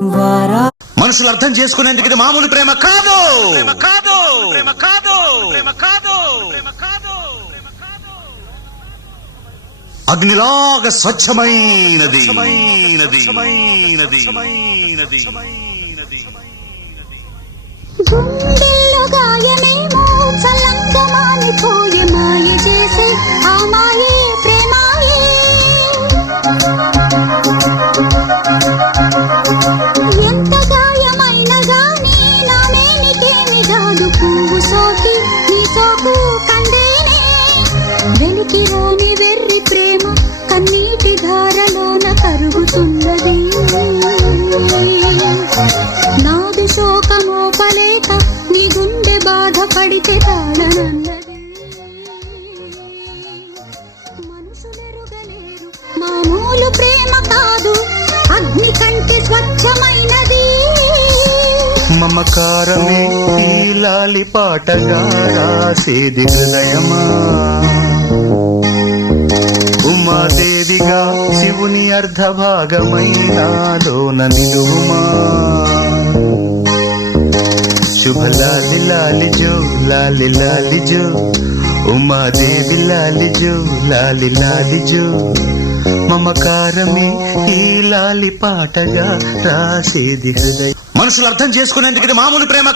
మనుషులు అర్థం చేసుకునేందుకు ఇది మామూలు ప్రేమ కాదు. అగ్నిలాగా స్వచ్ఛమైనది. గుండెల్లో గాయమేమో చల్లంగా మానిపోయే మాయ చేసే ఆ మాయే ప్రేమాయే. ఎంత గాయమైన గానీ నా మేనికేమి కాదు పువ్వు సోకి నీ సోకు కందేనే. వెలికి రాని వెర్రి ప్రేమ కన్నీటి ధారలోన కరుగుతున్నది. నాది శోకమోపలేక నీ గుండె బాధపడితే తాళనన్నది. మనుషులెరుగలేరు మామూలు ప్రేమ కాదు, అగ్ని కంటే స్వచ్ఛమైనది. మమకారమే ఈ లాలి పాటగా రాసేది హృదయమా. ఉమాదేవిగా శివుని అర్ధ భాగమైనాలోన నిలువుమా. శుభ లాలి లాలి జో లాలి లాలి జో, ఉమాదేవి లాలి జో లాలి లాలి జో. మమకారమే ఈ లాలి పాటగా రాసేది హృదయం. మనుషులు అర్థం చేసుకునేందుకు ఇది మామూలు ప్రేమ